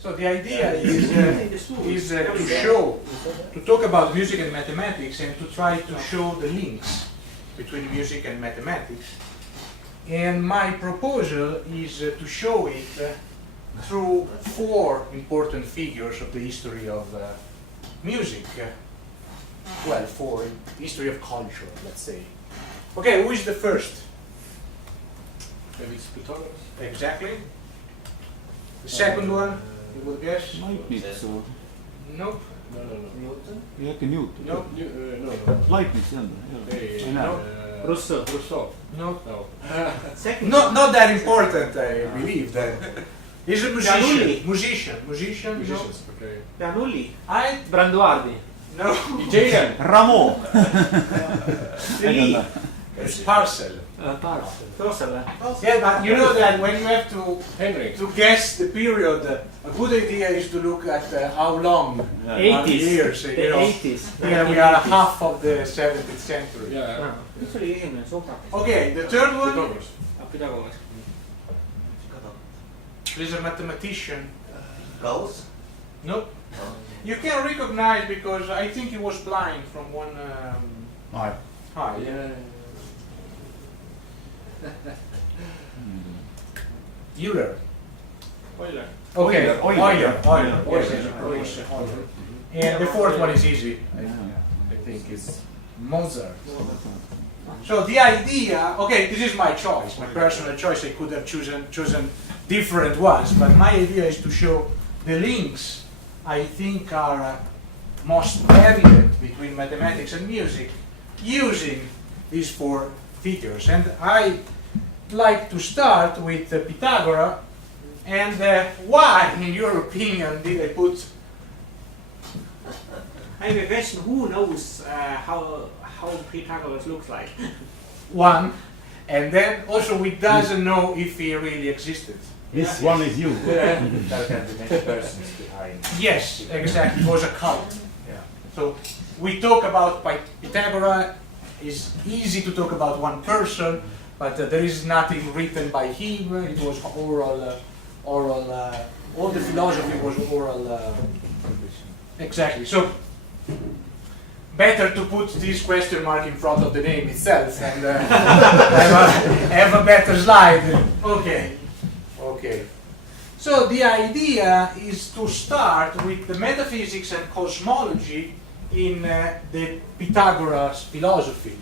So the idea is to talk about music and mathematics and to try to show the links between music and mathematics. And my proposal is to show it through 4 important figures of the history of music. Well, 4 history of culture, let's say. Okay, who is the first? Maybe it's Pythagoras. Exactly. The second one, you would guess? Leibniz or Nope. No. Newton? Jäkki Newton. Nope. No. Leibniz jälle. Hey, No. Rousseau. No. No. Second? Not that important, I believe. That he's a Giannulli. musician. Musicians, okay. Giannulli? I Branduardi? no. Italian. Rameau. Lee? It's Parcel. Torsel? Yeah, but you know that when you have Henrik. to guess the period, a good idea is to look at how long are the 80s. years. The You know. 80s. Yeah, we are half of the 17th century. Yeah. Mis oli esimene Sokrates? Okay, the third one Pythagoras. Pythagoras. is a mathematician. Gauss? No, you can recognize because I think he was blind from one eye. Yeah. Euler. Euler. Okay, Euler. Euler. Euler. Yes, Euler. And the fourth one is easy. I think it's Mozart. So the idea, okay, this is my choice, my personal choice. I could have chosen different ones, but my idea is to show the links I think are most evident between mathematics and music using these 4 figures. And I like to start with Pythagoras. And why, in your opinion, did I put? I have a question. Who knows how Pythagoras looks like? One, and then also we doesn't know if he really existed. This one is you. There can be many persons behind. Yes, exactly. It was a cult. Yeah. So we talk about Pythagoras. It's easy to talk about one person, but there is nothing written by him. It was oral. All the philosophy was oral. Exactly. So better to put this question mark in front of the name itself and have a better slide. Okay. So the idea is to start with the metaphysics and cosmology in the Pythagoras philosophy.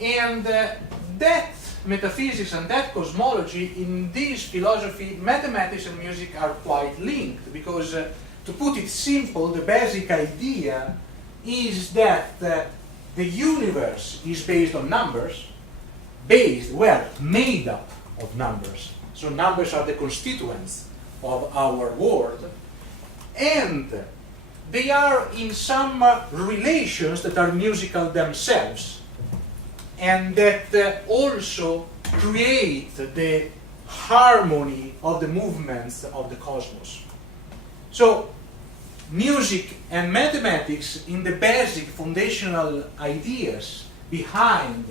And that metaphysics and that cosmology, in this philosophy, mathematics and music are quite linked, because to put it simple, the basic idea is that the universe is based on numbers, made up of numbers. So numbers are the constituents of our world, and they are in some relations that are musical themselves, and that also create the harmony of the movements of the cosmos. So music and mathematics, in the basic foundational ideas behind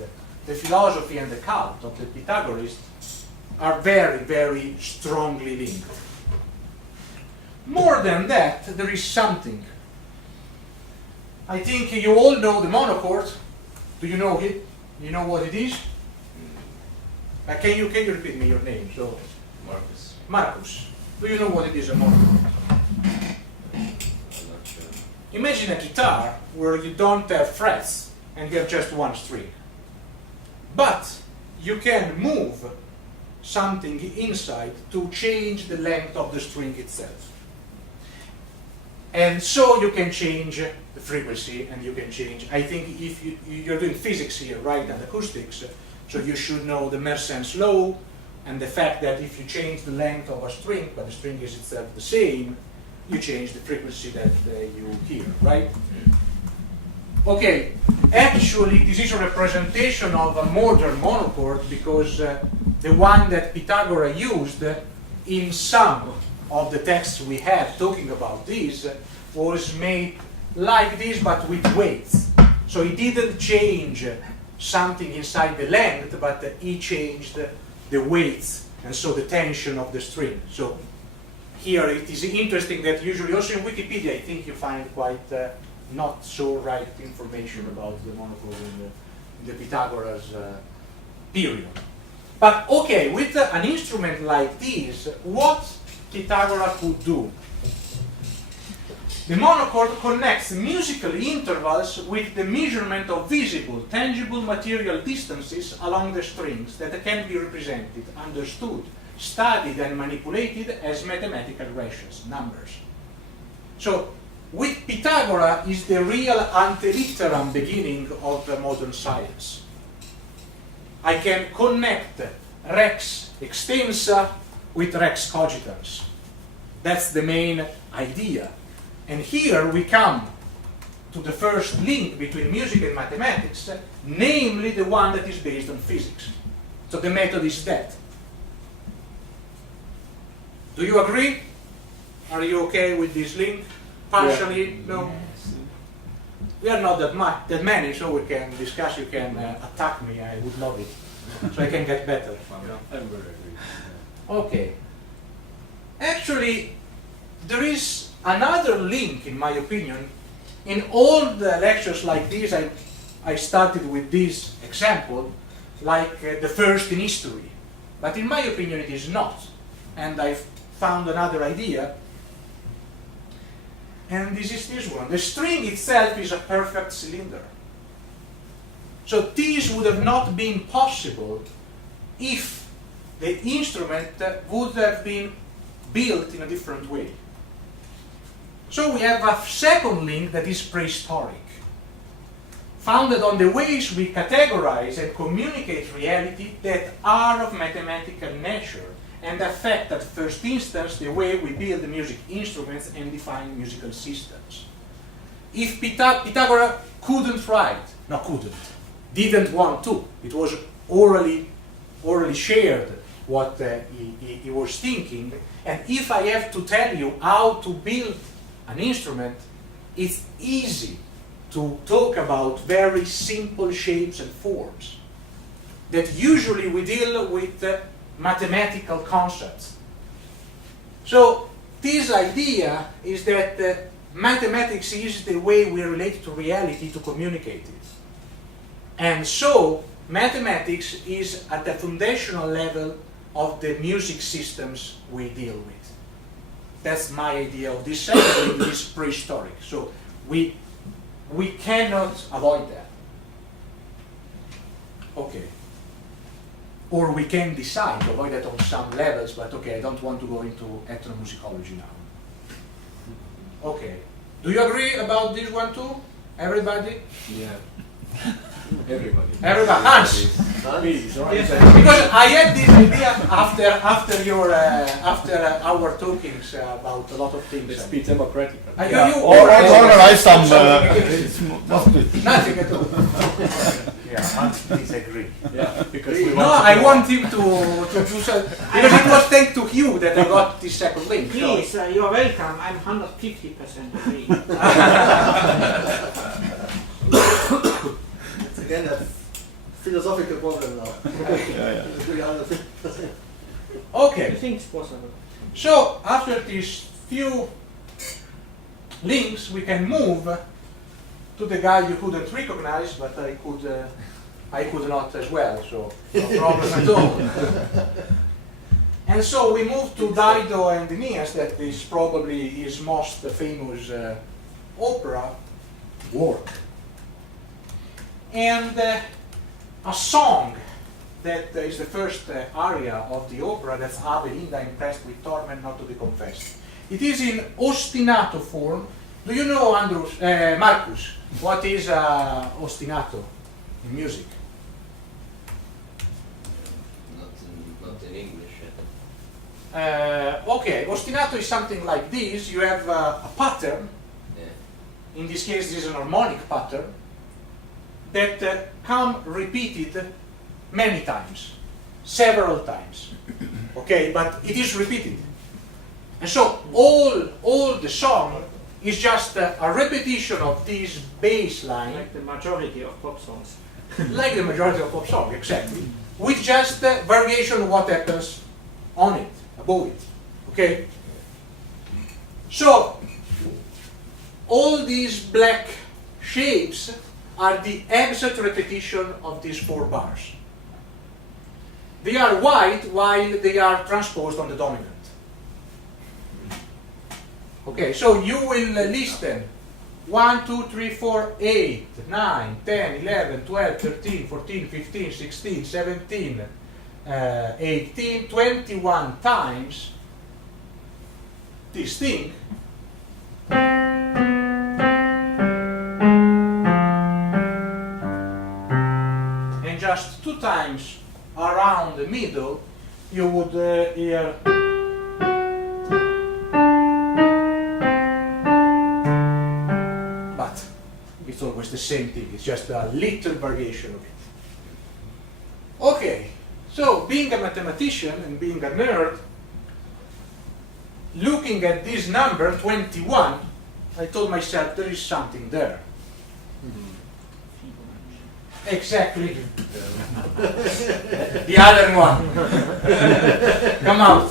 the philosophy and the cult of the Pythagoreans, are very, very strongly linked. More than that, there is something. I think you all know the monochord. Do you know it? You know what it is? Can you repeat me your name? So, Marcus. Do you know what it is, a monochord? Imagine a guitar where you don't have frets and you have just one string. But you can move something inside to change the length of the string itself. And so you can change the frequency, and you can change, I think if you're doing physics here, right, and acoustics, so you should know the Mersenne law, and the fact that if you change the length of a string, but the string is itself the same, you change the frequency that you hear, right? Okay, actually this is a representation of a modern monochord, because the one that Pythagoras used in some of the texts we have talking about this was made like this, but with weights. So he didn't change something inside the length, but he changed the weights, and so the tension of the string. So here it is interesting that usually also in Wikipedia I think you find quite not so right information about the monochord in the Pythagoras period. But okay, with an instrument like this, what Pythagoras could do? The monochord connects musical intervals with the measurement of visible, tangible material distances along the strings that can be represented, understood, studied and manipulated as mathematical ratios, numbers. So, with Pythagoras is the real ante litteram beginning of the modern science. I can connect rex extensa with rex cogitans. That's the main idea. And here we come to the first link between music and mathematics, namely the one that is based on physics. So the method is that. Do you agree? Are you okay with this link? Partially? Yeah. No? We are not that many, so we can discuss. You can attack me. I would love it. So I can get better. I'm very agree. Okay. Actually, there is another link, in my opinion. In all the lectures like this, I started with this example, like the first in history. But in my opinion, it is not. And I found another idea. And this is this one. The string itself is a perfect cylinder. So this would have not been possible if the instrument would have been built in a different way. So we have a second link that is prehistoric, founded on the ways we categorize and communicate reality that are of mathematical nature and affect at first instance the way we build music instruments and define musical systems. If Pythagoras didn't want to, it was orally shared what he was thinking, and if I have to tell you how to build an instrument, it's easy to talk about very simple shapes and forms that usually we deal with mathematical concepts. So this idea is that mathematics is the way we relate to reality to communicate it. And so mathematics is at the foundational level of the music systems we deal with. That's my idea of this second is prehistoric. So we cannot avoid that. Okay. Or we can decide to avoid that on some levels, but okay, I don't want to go into ethnomusicology now. Okay. Do you agree about this one too? Everybody? Yeah. Everybody. Everybody. Hans! Because I had this idea after our talkings about a lot of things. Let's be democratic. Or organize some. Nothing at all. Yeah, Hans, please agree. Yeah, because we No, I want him to do so. Because it was thanks to you that I got this second link. Please, you are welcome. I'm 150% agree. It's again a philosophical problem now. Okay. I think it's possible. So after these few links, we can move to the guy you couldn't recognize, but I could not as well, so no problem at all. And so we move to Dido and Aeneas, that is probably his most famous opera work. And a song that is the first aria of the opera, that's Ave Linda impressed with torment not to be confessed. It is in ostinato form. Do you know, Marcus, what is ostinato in music? Not in English. Okay, ostinato is something like this. You have a pattern. Yeah. In this case, this is an harmonic pattern that come repeated many times, several times. Okay, but it is repeated. And so all the song is just a repetition of this bass line. Like the majority of pop songs. Like the majority of pop songs, exactly. With just variation of what happens on it, above it. Okay? So all these black shapes are the exact repetition of these 4 bars. They are white while they are transposed on the dominant. Okay, so you will listen 1, 2, 3, 4, 8, 9, 10, 11, 12, 13, 14, 15, 16, 17, 18, 21 times this thing. And just 2 times around the middle, you would hear. But it's always the same thing, it's just a little variation of it. Okay, so being a mathematician and being a nerd, looking at this number 21, I told myself there is something there. Exactly. The other one. Come out.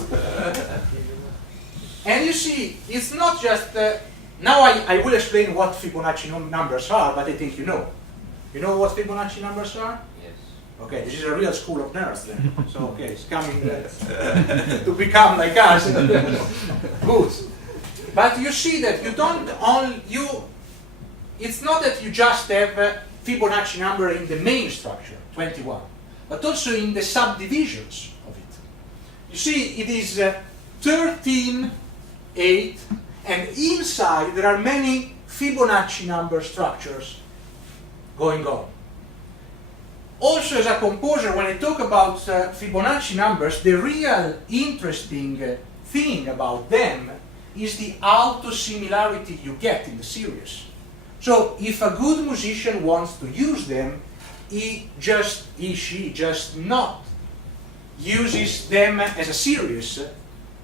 And you see, it's not just... now I will explain what Fibonacci numbers are, but I think you know. You know what Fibonacci numbers are? Yes. Okay, this is a real school of nerds then. So, okay, it's coming to become like us. Good. But you see that you don't only... it's not that you just have Fibonacci number in the main structure, 21, but also in the subdivisions of it. You see, it is 13, 8, and inside there are many Fibonacci number structures going on. Also, as a composer, when I talk about Fibonacci numbers, the real interesting thing about them is the auto-similarity you get in the series. So if a good musician wants to use them, he, she just not uses them as a series,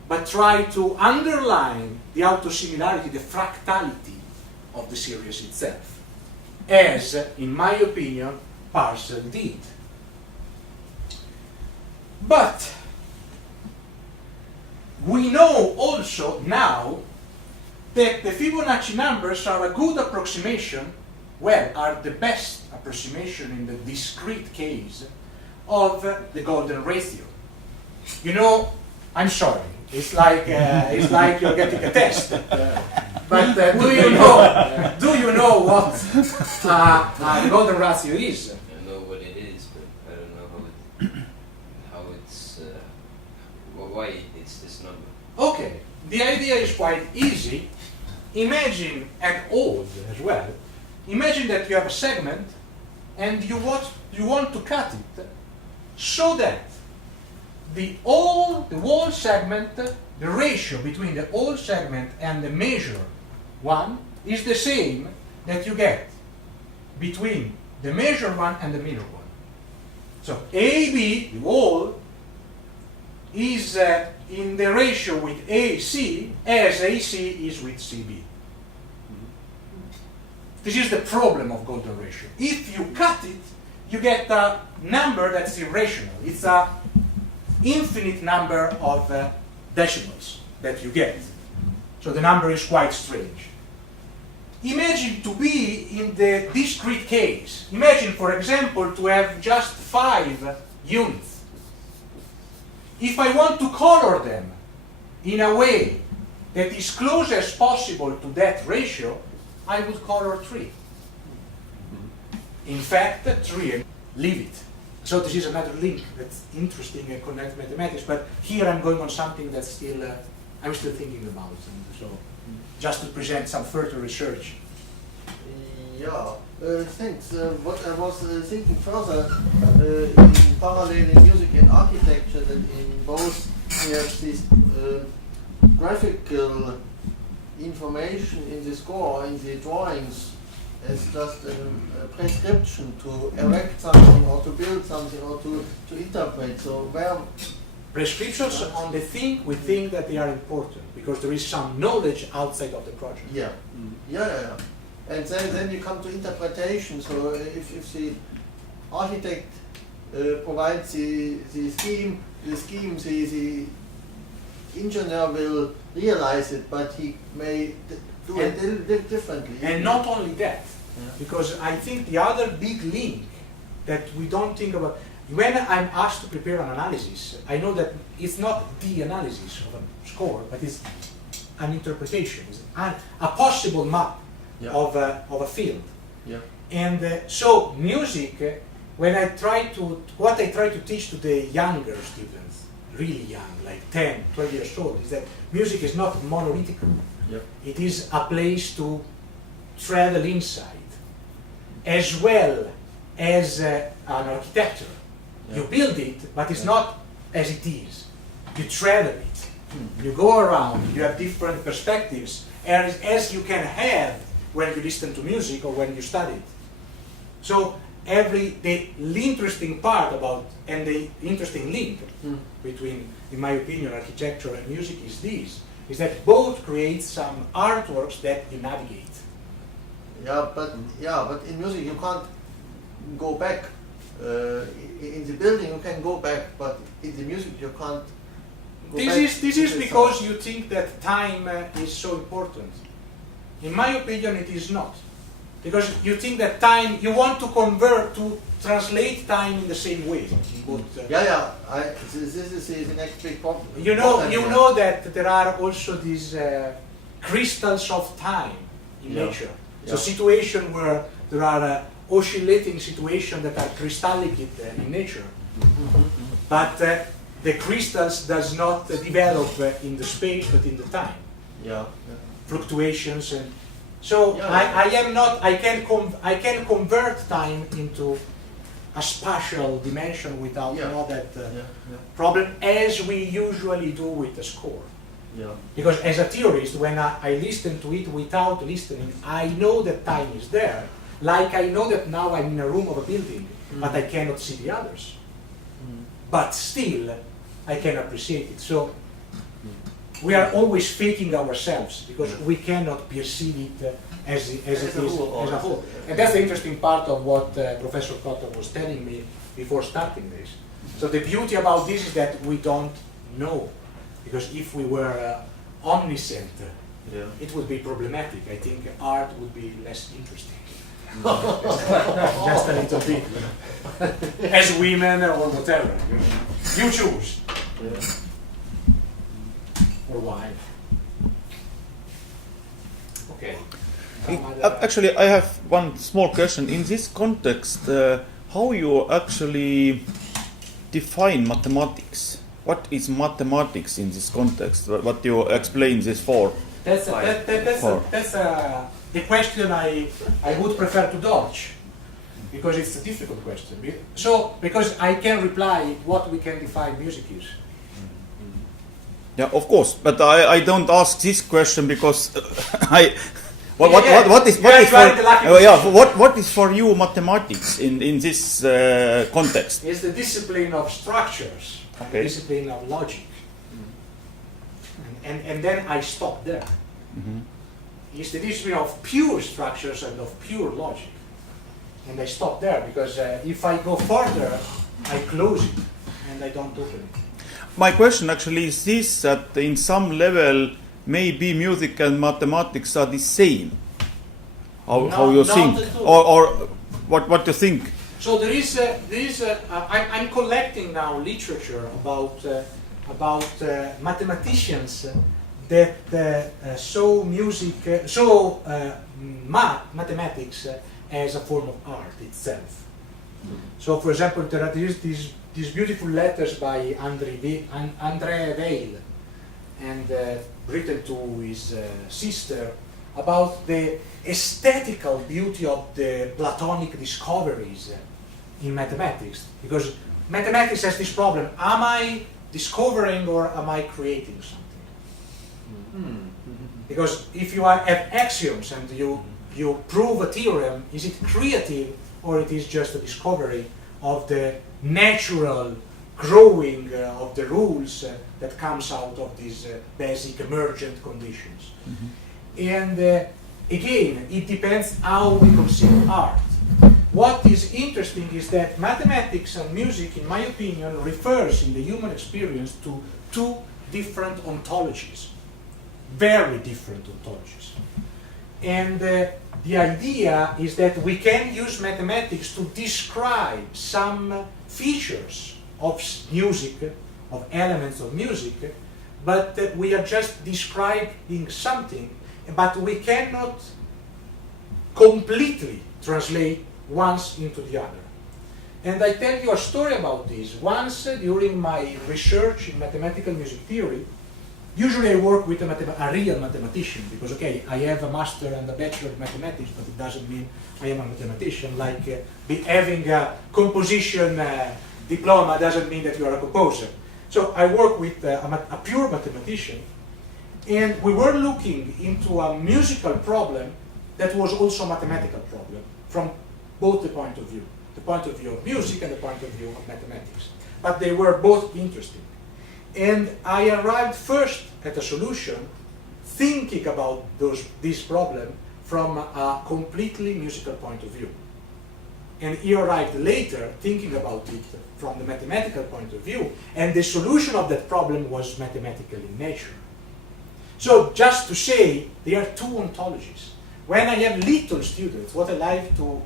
but try to underline the auto-similarity, the fractality of the series itself, as, in my opinion, Parcel did. But we know also now that the Fibonacci numbers are a good approximation, well, are the best approximation in the discrete case of the golden ratio. You know, I'm sorry, it's like you're getting a test. But do you know what the golden ratio is? I know what it is, but I don't know why it's this number. Okay, the idea is quite easy. Imagine, and old as well, imagine that you have a segment and you want to cut it so that the whole segment, the ratio between the whole segment and the measure one is the same that you get between the measure one and the mirror one. So AB, the whole, is in the ratio with AC as AC is with CB. This is the problem of golden ratio. If you cut it, you get a number that's irrational. It's an infinite number of decimals that you get. So the number is quite strange. Imagine to be in the discrete case. Imagine, for example, to have just 5 units. If I want to color them in a way that is close as possible to that ratio, I would color 3. In fact, 3, leave it. So this is another link that's interesting and connects mathematics, but here I'm going on something that's still, I'm still thinking about. And so just to present some further research. Yeah, thanks. What I was thinking further, in parallel in music and architecture, that in both we have this graphical information in the score, in the drawings, as just a prescription to erect something or to build something or to interpret. So where Prescriptions on the thing, we think that they are important because there is some knowledge outside of the project. yeah, yeah. And then you come to interpretation. So if the architect provides the scheme, the engineer will realize it, but he may do it a little bit differently. And not only that, Yeah. because I think the other big link that we don't think about, when I'm asked to prepare an analysis, I know that it's not the analysis of a score, but it's an interpretation, it's a possible map Yeah. of a field. Yeah. And so music, when I try to, what I try to teach to the younger students, really young, like 10, 12 years old, is that music is not monolithic. Yeah. It is a place to travel inside, as well as an architecture. Yeah. You build it, but it's not as it is. You travel it. You go around, you have different perspectives, as you can have when you listen to music or when you study it. So the interesting part about, and the interesting link between, in my opinion, architecture and music is this, is that both create some artworks that you navigate. Yeah, but in music you can't go back. In the building you can go back, but in the music you can't go back. This is because you think that time is so important. In my opinion, it is not. Because you think that time, you want to translate time in the same way. This is the next big problem. You know that there are also these crystals of time in nature. So situation where there are oscillating situations that are crystallic in nature. But the crystals does not develop in the space but in the time. Fluctuations and so I can convert time into a spatial dimension without that problem, as we usually do with the score. Because as a theorist, when I listen to it without listening, I know that time is there, like I know that now I'm in a room of a building, but I cannot see the others. But still, I can appreciate it. So we are always faking ourselves because we cannot perceive it as it is as a whole. And that's the interesting part of what Professor Cotter was telling me before starting this. So the beauty about this is that we don't know, because if we were omniscient, it would be problematic. I think art would be less interesting. Just a little bit, as women or whatever. You choose. Or why? Okay. Actually, I have one small question. In this context, how you actually define mathematics? What is mathematics in this context? What you explain this for? That's the question I would prefer to dodge, because it's a difficult question. So, because I can reply what we can define music is. Yeah, of course, but I don't ask this question because what is for you mathematics in this context? It's the discipline of structures, the discipline of logic, and then I stop there. It's the discipline of pure structures and of pure logic, and I stop there because if I go further, I close it and I don't open it. My question actually is this, that in some level maybe music and mathematics are the same. How you think, or what you think? So I'm collecting now literature about mathematicians that saw mathematics as a form of art itself. So, for example, there are these beautiful letters by André Weil and written to his sister about the aesthetical beauty of the Platonic discoveries in mathematics. Because mathematics has this problem: am I discovering or am I creating something? Because if you have axioms and you prove a theorem, is it creative or it is just a discovery of the natural growing of the rules that comes out of these basic emergent conditions? And again, it depends how we consider art. What is interesting is that mathematics and music, in my opinion, refers in the human experience to two different ontologies, very different ontologies. And the idea is that we can use mathematics to describe some features of music, of elements of music, but we are just describing something, but we cannot completely translate once into the other. And I tell you a story about this. Once during my research in mathematical music theory, usually I work with a real mathematician, because okay, I have a master and a bachelor of mathematics, but it doesn't mean I am a mathematician. Like having a composition diploma doesn't mean that you are a composer. So I work with a pure mathematician, and we were looking into a musical problem that was also a mathematical problem from both the point of view of music and the point of view of mathematics. But they were both interesting. And I arrived first at a solution thinking about this problem from a completely musical point of view. And he arrived later thinking about it from the mathematical point of view, and the solution of that problem was mathematical in nature. So just to say, there are two ontologies. When I have little students, what I like to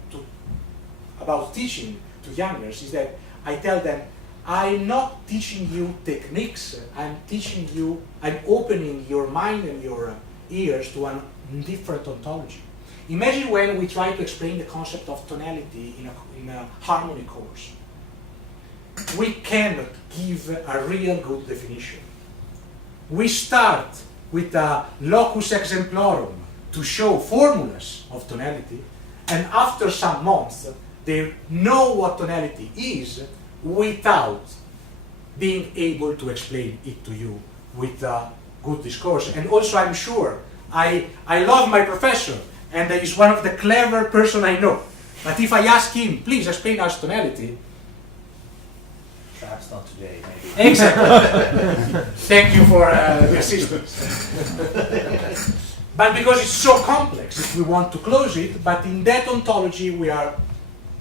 about teaching to youngers is that I tell them, I'm not teaching you techniques, I'm opening your mind and your ears to a different ontology. Imagine when we try to explain the concept of tonality in a harmony course. We cannot give a real good definition. We start with a locus exemplorum to show formulas of tonality, and after some months, they know what tonality is without being able to explain it to you with a good discourse. And also, I'm sure, I love my professor, and he's one of the clever person I know. But if I ask him, please explain us tonality. Perhaps not today, maybe. Exactly. Thank you for the assistance. But because it's so complex, if we want to close it, but in that ontology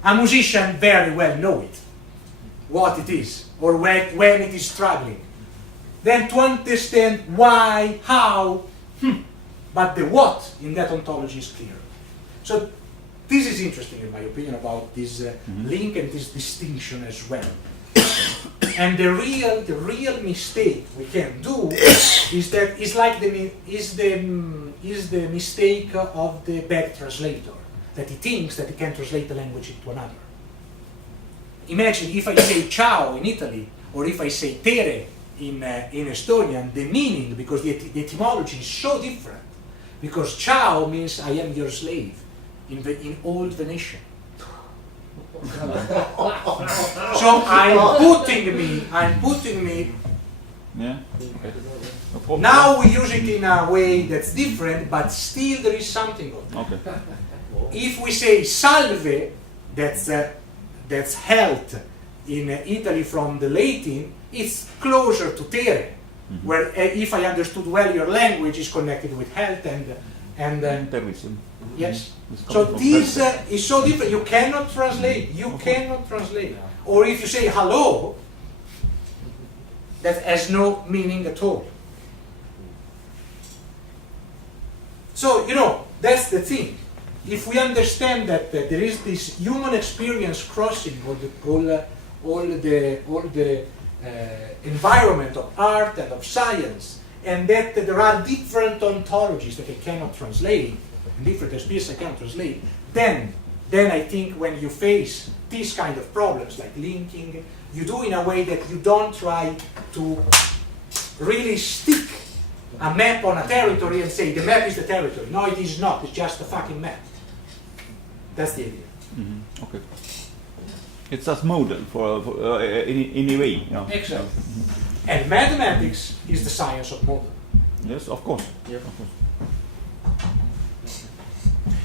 a musician very well know it, what it is, or when it is struggling. Then to understand why, how, but the what in that ontology is clear. So this is interesting in my opinion about this link and this distinction as well. And the real mistake we can do is that the mistake of the bad translator, that he thinks that he can translate the language into another. Imagine if I say ciao in Italy, or if I say tere in Estonian, the meaning, because the etymology is so different. Because ciao means I am your slave in old Venetian. So I'm putting me. Yeah. Okay. Now we use it in a way that's different, but still there is something of it. Okay. If we say salve, that's health in Italy from the Latin, it's closer to tere, where if I understood well your language is connected with health and Terrorism. yes. So this is so different. You cannot translate. Or if you say hello, that has no meaning at all. So that's the thing. If we understand that there is this human experience crossing all the environment of art and of science, and that there are different ontologies that I cannot translate, and different experiences I cannot translate, then I think when you face these kind of problems like linking, you do in a way that you don't try to really stick a map on a territory and say the map is the territory. No, it is not. It's just a fucking map. That's the idea. Mm-hmm. Okay. It's just model for in a way. Yeah. Exactly. And mathematics is the science of model. Yes, of course. Yeah. Of course.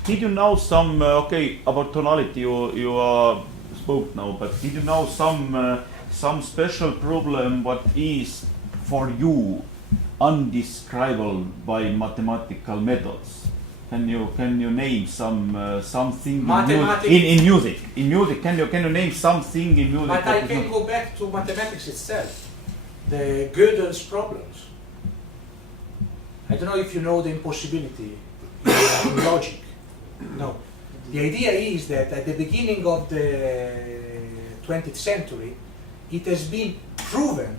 Did you know some about tonality? You spoke now, but did you know some special problem what is for you undescribable by mathematical methods? Can you name something in music? In music, can you name something in music? But I can go back to mathematics itself. the Gödel's problems. I don't know if you know the impossibility in logic. No. The idea is that at the beginning of the 20th century, it has been proven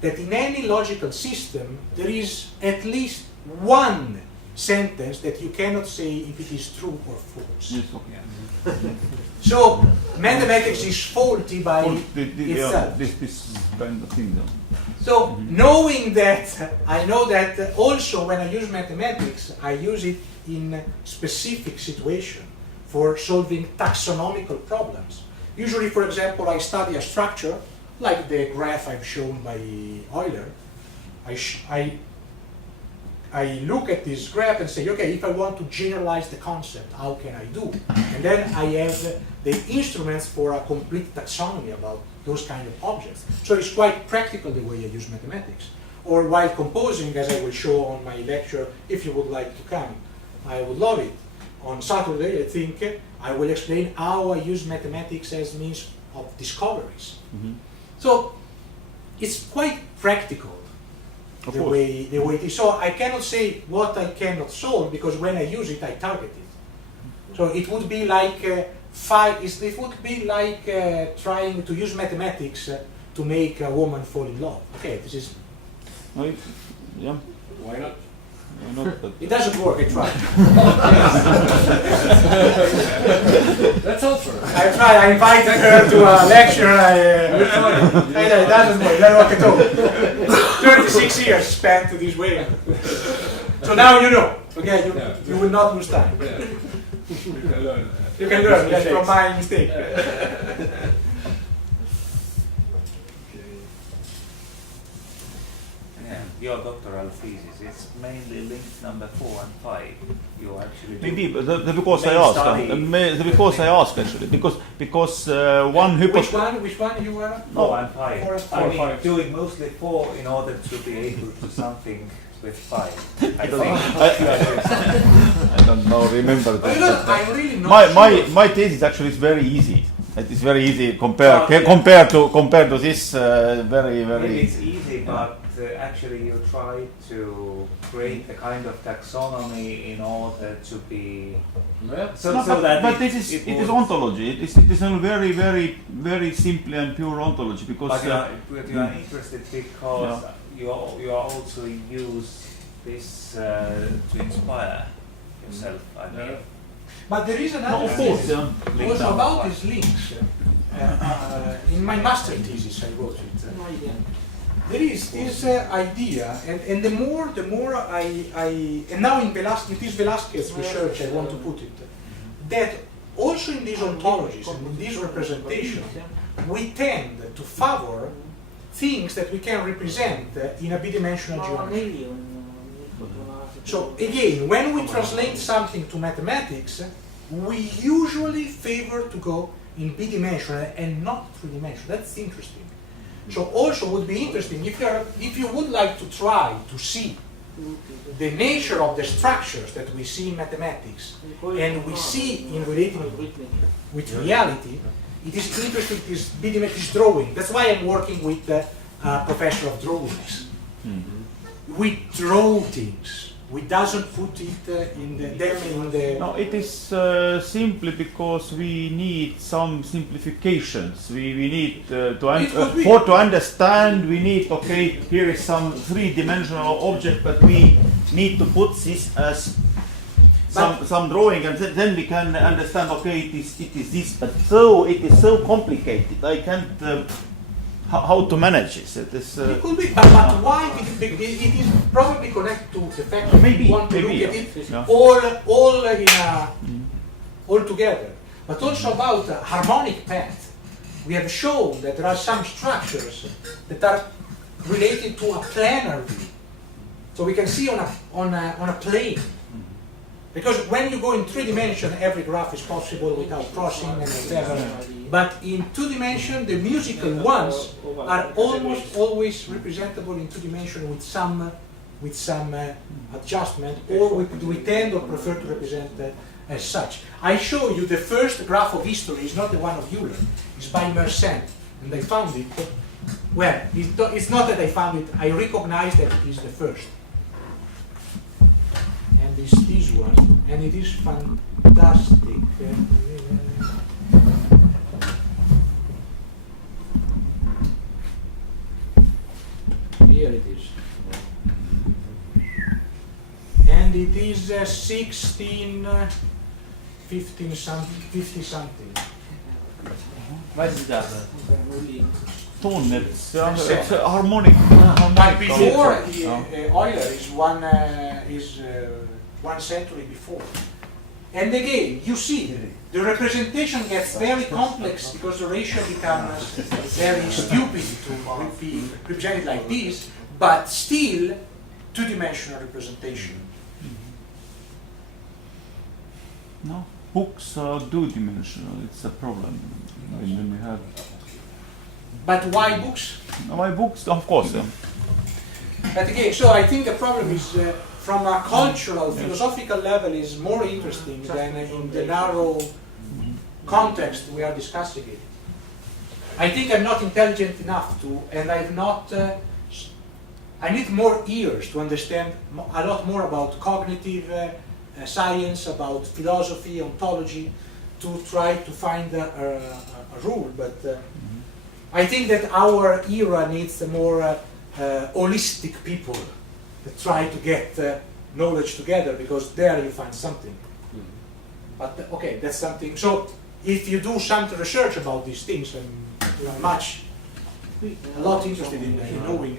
that in any logical system there is at least one sentence that you cannot say if it is true or false. Yes, okay. So mathematics is faulty by itself. This kind of thing. So knowing that, I know that also when I use mathematics, I use it in a specific situation for solving taxonomical problems. Usually, for example, I study a structure, like the graph I've shown by Euler. I look at this graph and say, okay, if I want to generalize the concept, how can I do? And then I have the instruments for a complete taxonomy about those kind of objects. So it's quite practical the way I use mathematics. Or while composing, as I will show on my lecture, if you would like to come, I would love it. On Saturday, I think, I will explain how I use mathematics as means of discoveries. So it's quite practical. The way it is. So I cannot say what I cannot solve because when I use it, I target it. So it would be like it would be like trying to use mathematics to make a woman fall in love. Okay, this is. Yeah. Why not? It doesn't work. I tried. That's also. I tried. I invited her to a lecture. It doesn't work. It doesn't work at all. 36 years spent this way. So now you know. Okay, you will not lose time. Yeah. You can learn. You can learn yes, from my mistake. Your doctoral thesis, it's mainly linked number 4 and 5. You actually do Maybe because I asked. Because I asked actually because one hypothesis. Which one you were? 4 and 5. 4 and 5. I mean, doing mostly 4 in order to be able to do something with 5. I think. I don't know. Remember that. I'm really not My thesis actually is very easy. It is very easy compared to this very. Maybe it's easy, but actually you try to create a kind of taxonomy in order to be but it is ontology. It is a very simple and pure ontology because. But you are interested because you are also use this to inspire yourself. I mean. But there is another thing also about these links. In my master thesis, I wrote it. There is this idea, and the more I and now in this Velázquez research, I want to put it, that also in these ontologies and in these representations, we tend to favor things that we can represent in a bidimensional geometry. So again, when we translate something to mathematics, we usually favor to go in bidimensional and not three-dimensional. That's interesting. So also would be interesting if you would like to try to see the nature of the structures that we see in mathematics and we see in relating with reality, it is interesting this bidimensional drawing. That's why I'm working with a professor of drawings. We draw things. We doesn't put it in the. No, it is simply because we need some simplifications. We need to understand. We need here is some three-dimensional object, but we need to put this as some drawing, and then we can understand. It is this, but it is so complicated. I can't. How to manage this? It is. It could be, but why? It is probably connected to the fact that we want to look at it all together. But also about harmonic path, we have shown that there are some structures that are related to a planar view. So we can see on a plane. Because when you go in 3 dimension, every graph is possible without crossing and whatever. But in 2 dimension, the musical ones are almost always representable in 2 dimension with some adjustment, or we tend or prefer to represent as such. I show you the first graph of history is not the one of Euler, it's by Mersenne, and I found it Well, it's not that I found it, I recognize that it is the first. And it's this one, and it is fantastic. Here it is. And it is 50 something. What is that? Tone, it's a harmonic. But before No. Euler is one century before. And again, you see, the representation gets very complex because the ratio becomes very stupid to be represented like this, but still two-dimensional representation. No, books are two-dimensional. It's a problem when we have. But why books? My books, of course. But again, so I think the problem is from a cultural, philosophical level is more interesting than in the narrow context we are discussing it. I think I'm not intelligent enough to, and I've not, I need more ears to understand a lot more about cognitive science, about philosophy, ontology, to try to find a rule. But I think that our era needs more holistic people that try to get knowledge together, because there you find something. But okay, that's something. So if you do some research about these things, I'm a lot interested in knowing.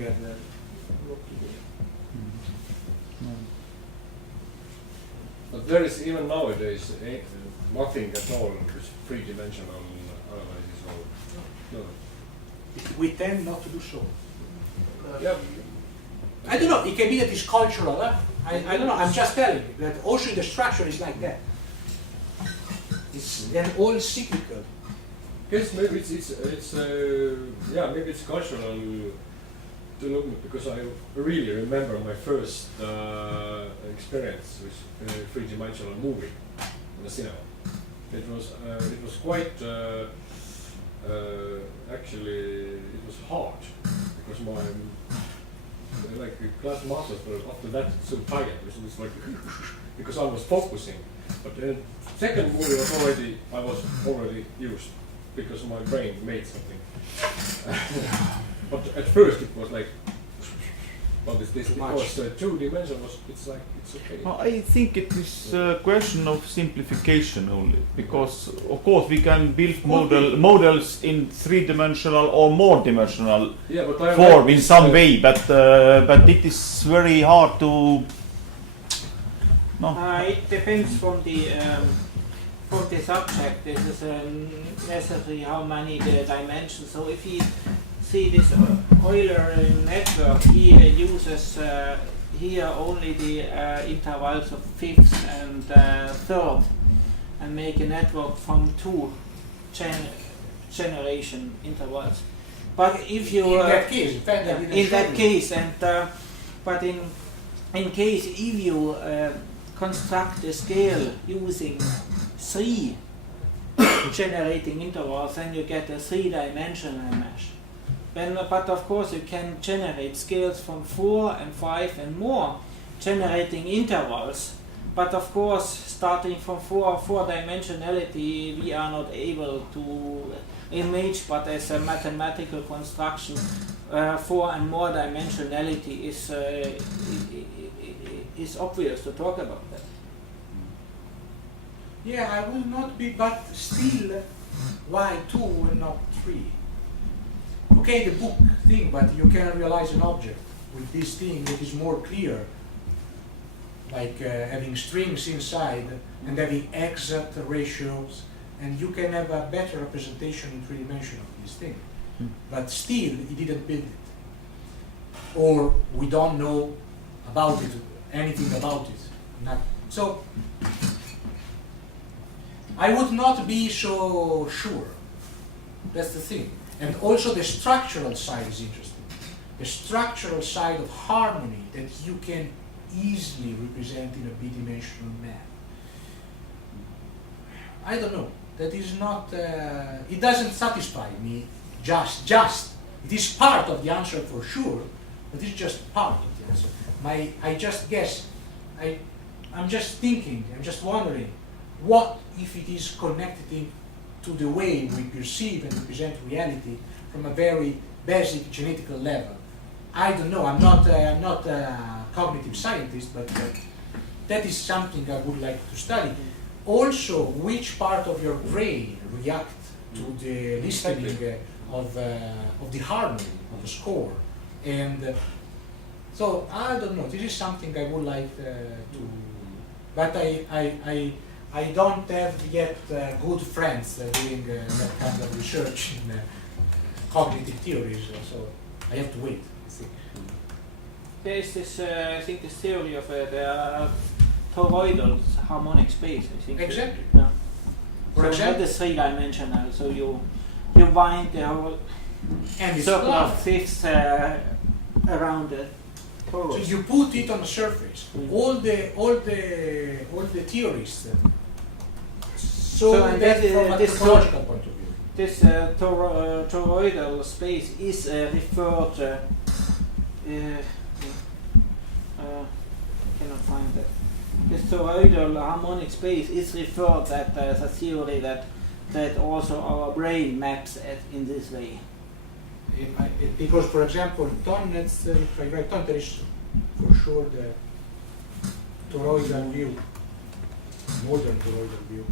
But there is even nowadays nothing at all which is three-dimensional analysis or no. We tend not to do so. Yeah. I don't know, it can be that it's cultural. I don't know, I'm just telling you that also the structure is like that. It's then all cyclical. Yes, maybe it's maybe it's cultural development, because I really remember my first experience with a three-dimensional movie in the cinema. It was quite actually it was hard, because my class masters were after that so tired. It was like because I was focusing, but the second movie I was already used, because my brain made something. But at first it was like, what is this? Because two-dimensional it's okay. I think it is a question of simplification only, because of course we can build models in three-dimensional or more dimensional form in some way, but it is very hard to. No. It depends from the subject. This is necessary how many dimensions. So if you see this Euler network, he uses here only the intervals of fifth and third, and make a network from two generation intervals. But if you In that case, but in case if you construct a scale using three generating intervals, then you get a three-dimensional mesh. But of course you can generate scales from 4 and 5 and more generating intervals. But of course, starting from four dimensionality, we are not able to image, but as a mathematical construction, 4 and more dimensionality is obvious to talk about that. Yeah, I will not be, but still, why 2 and not 3? Okay, the book thing, but you can realize an object with this thing that is more clear, like having strings inside and having exact ratios, and you can have a better representation in 3 dimension of this thing. But still, he didn't build it. Or we don't know about it, anything about it. So, I would not be so sure. That's the thing. And also the structural side is interesting. The structural side of harmony that you can easily represent in a b-dimensional map. I don't know. That is not. It doesn't satisfy me. Just It is part of the answer for sure, but it's just part of the answer. I just guess, I'm just thinking, I'm just wondering, what if it is connected to the way we perceive and represent reality from a very basic genetical level? I don't know. I'm not a cognitive scientist, but that is something I would like to study. Also, which part of your brain react to the listening of the harmony of the score, and so I don't know. This is something I would like to, but I don't have yet good friends doing that kind of research in cognitive theories, so I have to wait. There is this, I think, this theory of the toroidal harmonic space. I think. Exactly. Yeah. For So example, that is three-dimensional. So you wind the whole and it's circle flat. of fifths around the So torus. you put it on the surface. All the theorists so and that that, from a this topological point of view. This toroidal space is referred. Cannot find that. This toroidal harmonic space is referred that as a theory that also our brain maps in this way. Because, for example, Tonnet's, if I write Tonnet, there is for sure the toroidal view, modern toroidal view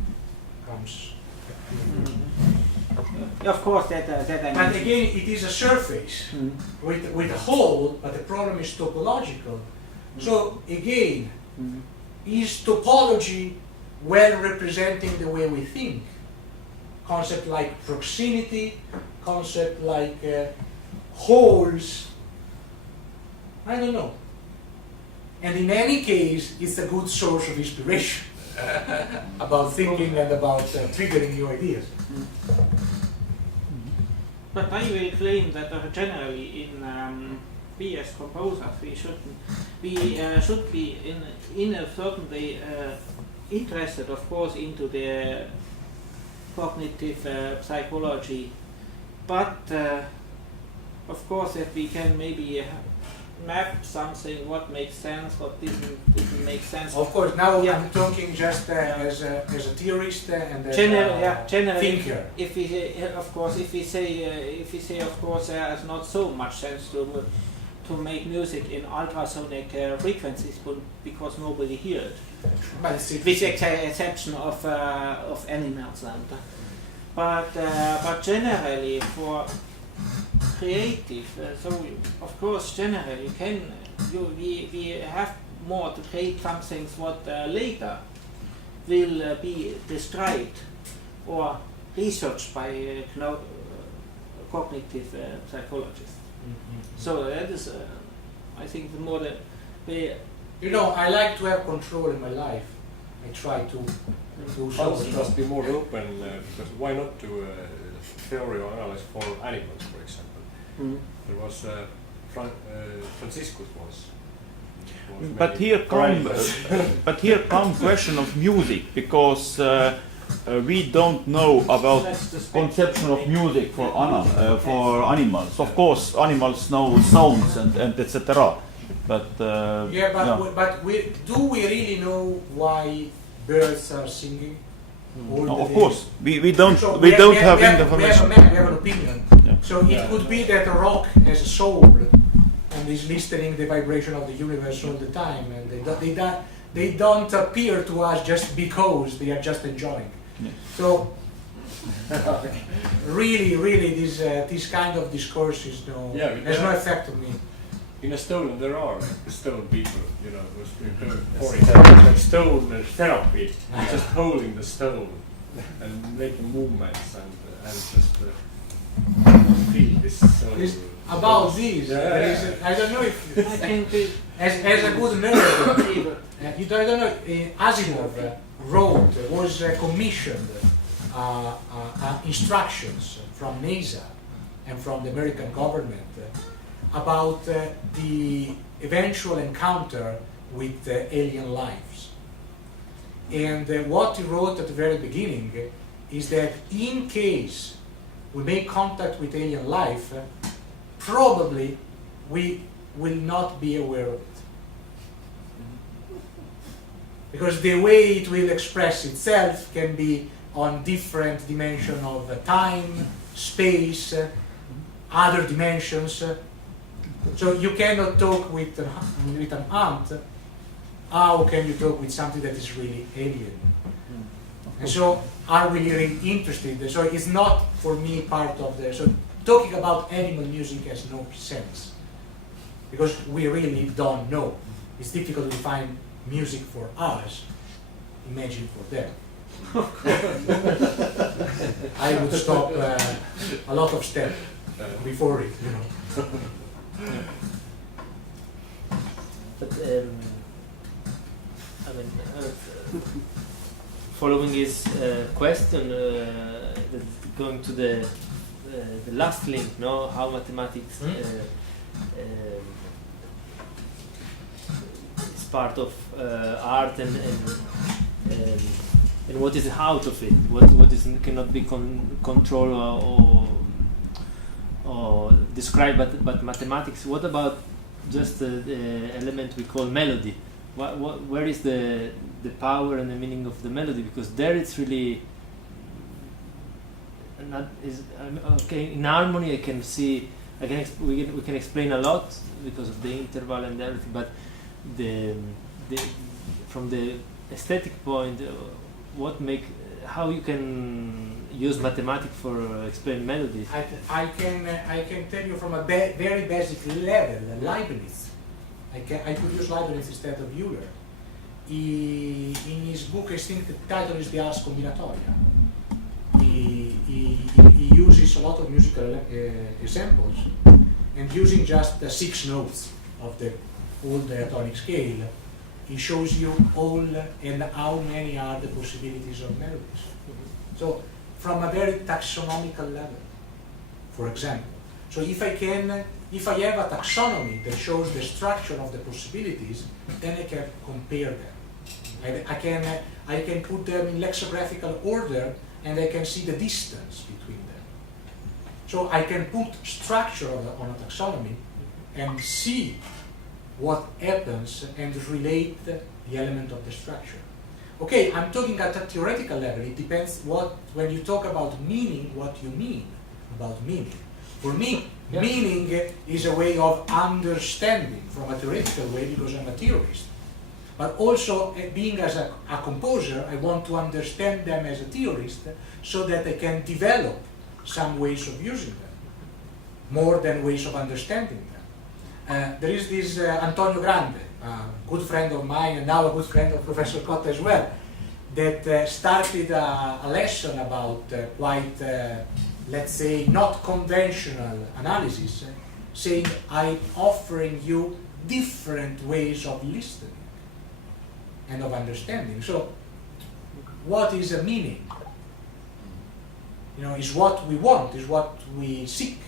comes. Of course, that I But mentioned. again, it is a surface with a hole, but the problem is topological. So again, is topology well representing the way we think? Concept like proximity, concept like holes, I don't know. And in any case, it's a good source of inspiration about thinking and about triggering new ideas. But I will claim that generally in we as composers we should be in a certain way interested, of course, into the cognitive psychology, but of course that we can maybe map something, what makes sense, what didn't make sense. Of course, now Yeah. I'm talking just as a theorist and as Generally, thinker. if we of course if we say of course there is not so much sense to make music in ultrasonic frequencies, because nobody hears it. But it's With the exception of animals, but generally for creative, so of course generally we have more to create some things what later will be described or researched by cognitive psychologists. So that is, I think, the more the You know, I like to have control in my life. I try to do Hans so. must be more open, because why not do a theory or analysis for animals, for example? There was Franciscus was But here come question of music, because we don't know about conception of music for animals. Of course, animals know sounds and etc. But But do we really know why birds are singing? all no, the of day? course we don't So we don't have we information. we have an opinion. Yeah. So it could be that a rock has a soul and is listening the vibration of the universe all the time, and they don't appear to us just because they are just enjoying. Yeah. So really, this kind of discourse is has no effect on me. in Estonia. There are stone people, you know, who's been doing, for example, like stone therapy, just holding the stone and making movements and just feel this soul. About this, I don't know if I think as a good nerd, I don't know. Asimov was commissioned instructions from NASA and from the American government about the eventual encounter with alien lives. And what he wrote at the very beginning is that in case we make contact with alien life, probably we will not be aware of it. Because the way it will express itself can be on different dimensions of time, space, other dimensions. So you cannot talk with an ant. How can you talk with something that is really alien? And so are we really interested? So it's not for me part of the, so talking about animal music has no sense. Because we really don't know. It's difficult to find music for us, imagine for them. I would stop a lot of steps before it, you know. But I mean, following his question, going to the last link, no, how mathematics is part of art and what is out of it, what is cannot be controlled or described, but mathematics. What about just the element we call melody? Where is the power and the meaning of the melody? Because there it's really not is okay. In harmony, I can see. We can explain a lot because of the interval and everything. But from the aesthetic point, how you can use mathematics for explain melodies? I can tell you from a very basic level, Leibniz. I could use Leibniz instead of Euler. In his book, I think the title is The Ars Combinatoria. He uses a lot of musical examples, and using just the 6 notes of the old diatonic scale, he shows you all and how many are the possibilities of melodies. So, from a very taxonomical level, for example. So if I have a taxonomy that shows the structure of the possibilities, then I can compare them. I can put them in lexicographical order, and I can see the distance between them. So I can put structure on a taxonomy and see what happens and relate the element of the structure. Okay, I'm talking at a theoretical level. It depends when you talk about meaning, what you mean about meaning. For me, meaning is a way of understanding from a theoretical way because I'm a theorist. But also, being as a composer, I want to understand them as a theorist so that I can develop some ways of using them, more than ways of understanding them. There is this Antonio Grande, a good friend of mine and now a good friend of Professor Cotta as well, that started a lesson about quite, let's say, not conventional analysis, saying, I'm offering you different ways of listening and of understanding. So, what is a meaning? You know, is what we want, is what we seek.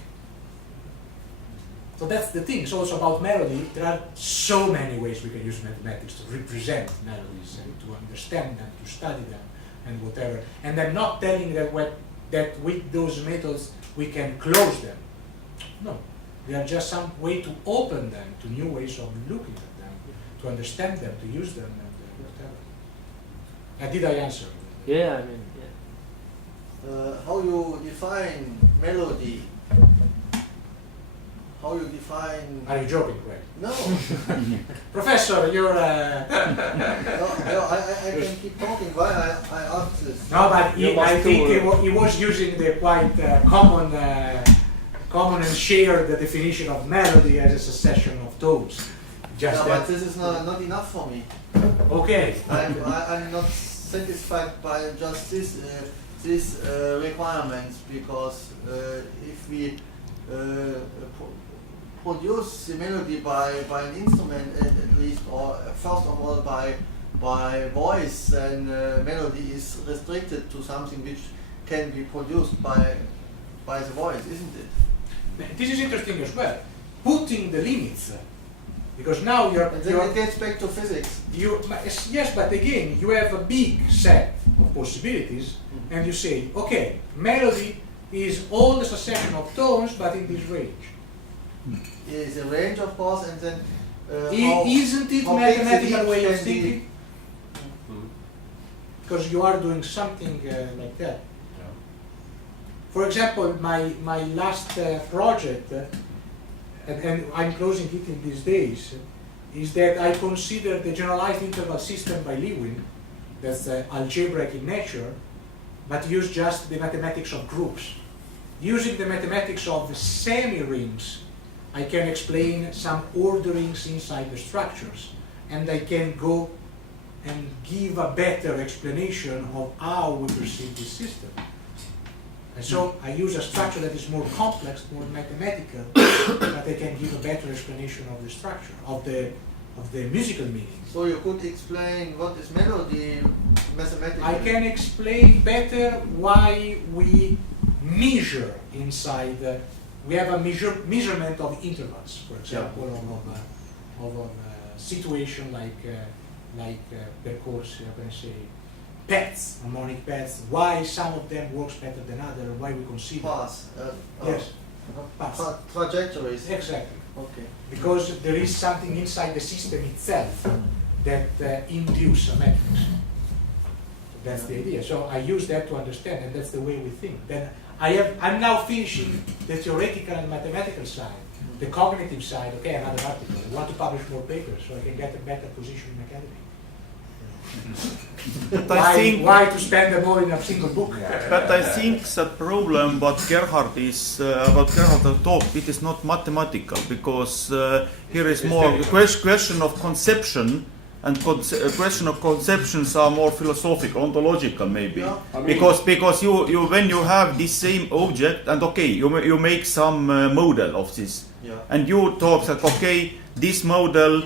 So that's the thing. It's also about melody. There are so many ways we can use mathematics to represent melodies and to understand them, to study them, and whatever. And I'm not telling that with those methods we can close them. No, they are just some way to open them to new ways of looking at them, to understand them, to use them, and whatever. Did I answer? Yeah, I mean, yeah. How you define melody? How you define? Are you joking, right? No. Professor, you're. No, I can keep talking. Why I asked this? No, but I think he was using the quite common and shared definition of melody as a succession of tones. Just but this is not enough for me. Okay. I'm not satisfied by just these requirements, because if we produce the melody by an instrument at least, or first of all by voice, then melody is restricted to something which can be produced by the voice, isn't it? This is interesting as well. Putting the limits, because now and then it gets back to physics. Yes, but again, you have a big set of possibilities, and you say, okay, melody is all the succession of tones, but in this range. is a range, of course, and then Isn't it how big the mathematical leap way of can be. thinking? Because you are doing something like that. For example, my last project, and I'm closing it in these days, is that I consider the generalized interval system by Lewin, that's algebraic in nature, but use just the mathematics of groups. Using the mathematics of the semi-rings, I can explain some orderings inside the structures, and I can go and give a better explanation of how we perceive this system. And so I use a structure that is more complex, more mathematical, but I can give a better explanation of the structure, of the musical meaning. So you could explain what is melody mathematically? I can explain better why we measure inside. We have a measurement of intervals, for example, of a situation like percourse, I can say, paths, harmonic paths. Why some of them works better than others? Why we consider Paths. yes, paths. Trajectories. Exactly. Okay. Because there is something inside the system itself that induce a matrix. That's the idea. So I use that to understand, and that's the way we think. Then I'm now finishing the theoretical and mathematical side. The cognitive side, okay, another article. I want to publish more papers so I can get a better position in academy. Why to spend them all in a single book? But I think that problem what Gerhard is about Gerhard talk, it is not mathematical, because here is more question of conception, and question of conceptions are more philosophical, ontological maybe. Yeah. Because you when you have this same object, and okay, you make some model of this, Yeah. and you talk that okay, this model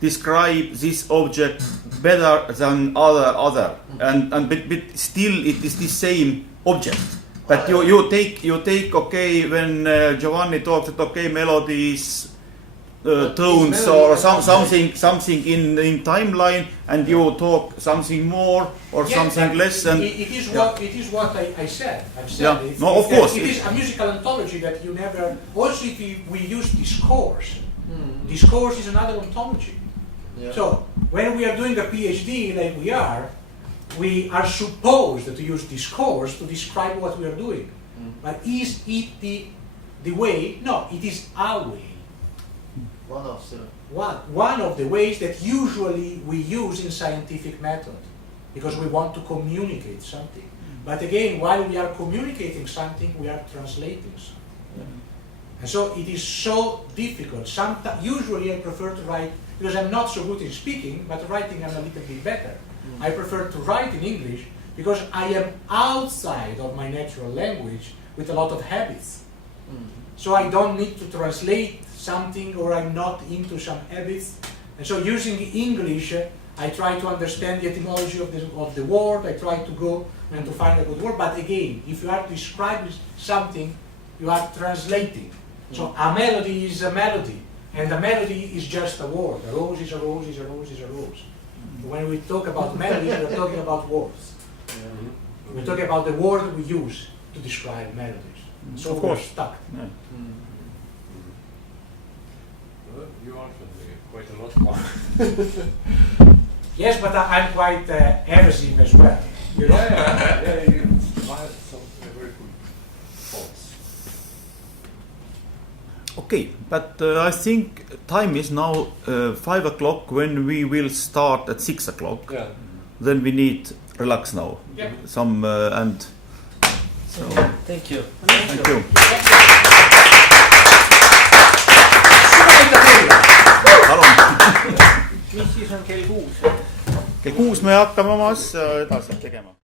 describe this object better than other, but still it is the same object. But you take okay, when Giovanni talks that okay, melody is tones or something in timeline, and you talk something more or Yeah, something less, and it is what I said. I've said Yeah. it. No, of course. It is a musical ontology that you never. Also, if we use discourse, discourse is another ontology. Yeah. So when we are doing a PhD like we are supposed to use discourse to describe what we are doing. But is it the way? No, it is our way. One of the ways that usually we use in scientific method, because we want to communicate something. But again, while we are communicating something, we are translating something. And so it is so difficult. Usually I prefer to write, because I'm not so good in speaking, but writing I'm a little bit better. I prefer to write in English because I am outside of my natural language with a lot of habits. So I don't need to translate something, or I'm not into some habits. And so using English, I try to understand the etymology of the word, I try to go and to find a good word. But again, if you are describing something, you are translating. So a melody is a melody, and a melody is just a word. A rose is a rose is a rose is a rose. When we talk about melodies, we're talking about words. We're talking about the word we use to describe melodies. So Of course. we're stuck. Yeah. You answered me quite a lot more. Yes, but I'm quite evasive as well. You know? Yeah, you had some very good thoughts. Okay, but I think time is now 5 o'clock when we will start at 6 o'clock. Yeah. Then we need relax now. Yeah. Some and so Thank you. thank you. Palun. Mis siis on kell 6? Kell 6 me hakkame oma asja edasi tegema.